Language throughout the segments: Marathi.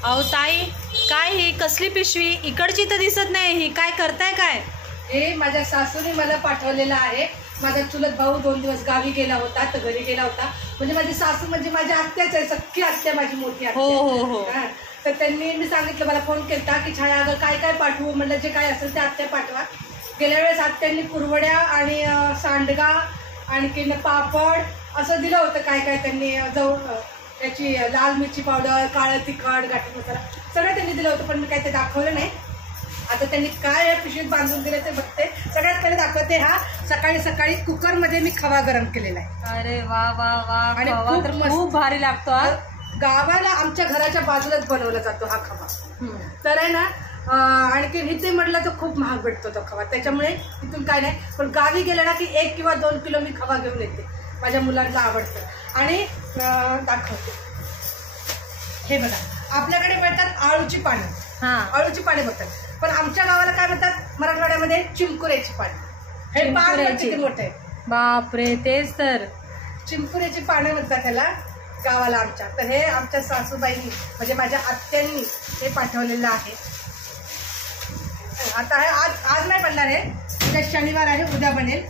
अहो ताई, काय ही कसली पिशवी इकडची तर दिसत नाही, ही काय करताय काय? हे माझ्या सासूने मला पाठवलेलं आहे. माझा चुलत भाऊ 2 दिवस गावी गेला होता, तर घरी गेला होता. म्हणजे माझी सासू म्हणजे माझी आत्याच आहे, सख्खी आत्या, माझी मोठी आत्या. हो. तर त्यांनी मी सांगितलं, मला फोन केला की छाया अगं काय काय पाठवू, म्हणलं जे काय असेल ते आत्या पाठवा. गेल्या वेळेस आत्यांनी कुरवड्या आणि सांडगा आणखी पापड असं दिलं होतं. काय काय त्यांनी त्याची लाल मिरची पावडर, काळं तिखट, गाठी मसाला सगळं त्यांनी दिलं होतं, पण मी काय ते दाखवलं नाही. आता त्यांनी काय या पिशवीत बांधून दिलं ते बघते. सगळ्यात पहिले दाखवते, हा सकाळी सकाळी कुकरमध्ये मी खवा गरम केलेला आहे. अरे वा वा वा, आणि खूप भारी लागतो. गावाला आमच्या घराच्या बाजूलाच बनवला जातो हा खवा. तर आहे ना, आणखी इथे म्हटलं तर खूप महाग भेटतो तो खवा, त्याच्यामुळे इथून काय नाही. पण गावी गेला ना की 1 किंवा 2 किलो मी खवा घेऊन येते, माझ्या मुलांना आवडतं. आणि दाखवते, हे बघा, आपल्याकडे मिळतात आळूची पानं. आळूची पाने बघतात, पण आमच्या गावाला काय म्हणतात मराठवाड्यामध्ये चिंकुऱ्याची पानं. हे पान किती मोठे, बापरे, तेच तर चिंकुऱ्याची पानं म्हणतात त्याला गावाला आमच्या. तर हे आमच्या सासूबाईंनी म्हणजे माझ्या आत्यांनी हे पाठवलेलं आहे. आता हे आज नाही बनणार, आहे उद्या शनिवार आहे, उद्या बनेल.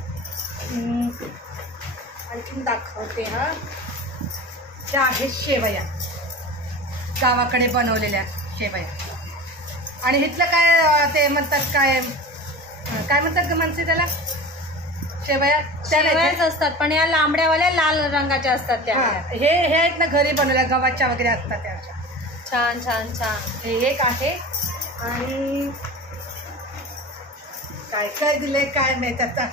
आणखीन दाखवते, हा त्या आहेत शेवया, गावाकडे बनवलेल्या शेवया. आणि इथलं काय ते म्हणतात, काय म्हणतात का माणसे त्याला, शेवयाच असतात, पण या लांबड्यावाल्या लाल रंगाच्या असतात त्या. हे आहेत ना घरी बनवल्या, गव्हाच्या वगैरे असतात त्या. छान छान छान. हे एक आहे. आणि काय काय दिलंय काय माहित आता.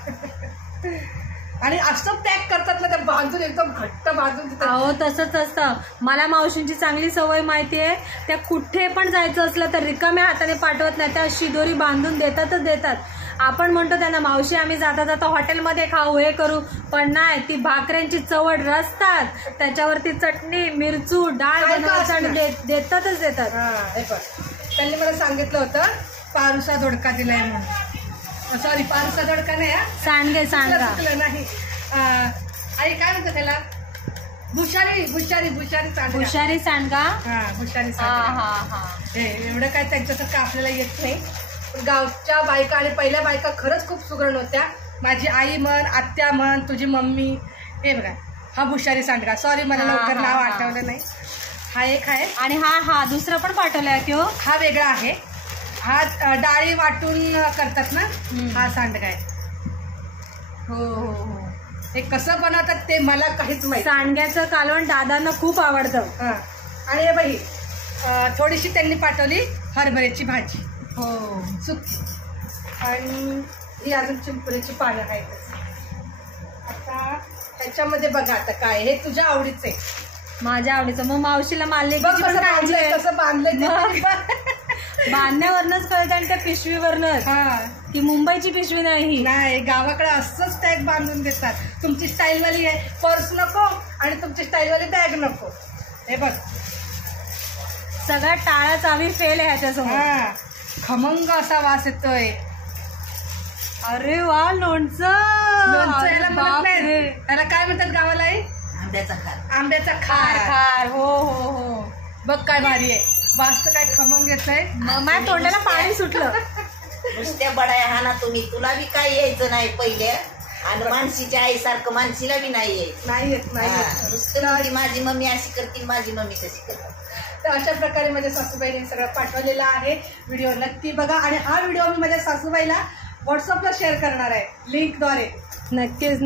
आणि असं पॅक करतात ना, ते बांधून एकदम घट्ट बांधून देतात. हो, तसंच असतं. मला मावशींची चांगली सवय माहिती आहे, त्या कुठे पण जायचं असलं तर रिकाम्या हाताने पाठवत नाही, त्या शिदोरी बांधून देतातच देतात. आपण म्हणतो त्यांना, मावशी आम्ही जाता जाता हॉटेलमध्ये खाऊ, हे करू, पण नाही, ती भाकऱ्यांची चवड रचतात, त्याच्यावरती चटणी, मिरचू, डाळ बनवायचं देतातच देतात. हे बघ, त्यांनी मला सांगितलं होतं पारुसा दोडका दिलाय म्हणून. सॉरी, पारुसा दोडका नाही, सांडगे, सांडगा नाही. आई काय म्हणतो त्याला, भुशारी सांडगा. भुशारी सांडगा. एवढं काय त्यांच्यासारखं आपल्याला येत नाही. गावच्या बायका आणि पहिल्या बायका खरंच खूप सुगरण होत्या. माझी आई म्हण, आत्या म्हण, तुझी मम्मी. हे बघा, हा भुशारी सांडगा. सॉरी, मला लवकर नाव आठवलं नाही. हा एक आहे. आणि हा दुसरा पण पाठवलाय की, हा वेगळा आहे. हा डाळी वाटून करतात ना, हा सांडगा आहे. हो. हे कसं बनवतात ते मला काहीच माहिती. सांडग्याचं कालवण दादांना खूप आवडतं. आणि हे बाई, थोडीशी त्यांनी पाठवली हरभऱ्याची भाजी. हो, सुकी. आणि ही अजून चिंपुऱ्याची पानं आहेत. आता ह्याच्यामध्ये बघा, आता काय हे तुझ्या आवडीचं आहे, माझ्या आवडीचं. मग मावशीला मारले कसं बांधलंय बांधण्यावरनच कळतं, आणि त्या पिशवीवरनच की मुंबईची पिशवी नाही, गावाकडे असंच टॅग बांधून देतात. तुमची स्टाईलवाली आहे पर्स नको आणि तुमची स्टाईलवाली बॅग नको. हे बघ, सगळा टाळा चावी फेल आहे ह्याच्यासमोर. खमंग असा वास येतोय. अरे वा, लोणचं. त्याला काय म्हणतात गावाला, आंब्याचा खार. हो. बघ काय भारी आहे, वास तर काय खमंग येतोय. माझ्या तोंडाला पाणी सुटलं. नुसत्या बडाया हा ना तुम्ही, तुला बी काही यायचं नाही पहिले, आणि मानसीच्या आईसारखं मानसीला बी नाही यायचं. नाही माझी मम्मी अशी करतील, माझी मम्मी तशी करते. तर अशा प्रकारे माझ्या सासूबाईने सगळं पाठवलेलं आहे. व्हिडिओ नक्की बघा. आणि हा व्हिडिओ मी माझ्या सासूबाईला व्हॉट्सअपला शेअर करणार आहे लिंकद्वारे. नक्कीच.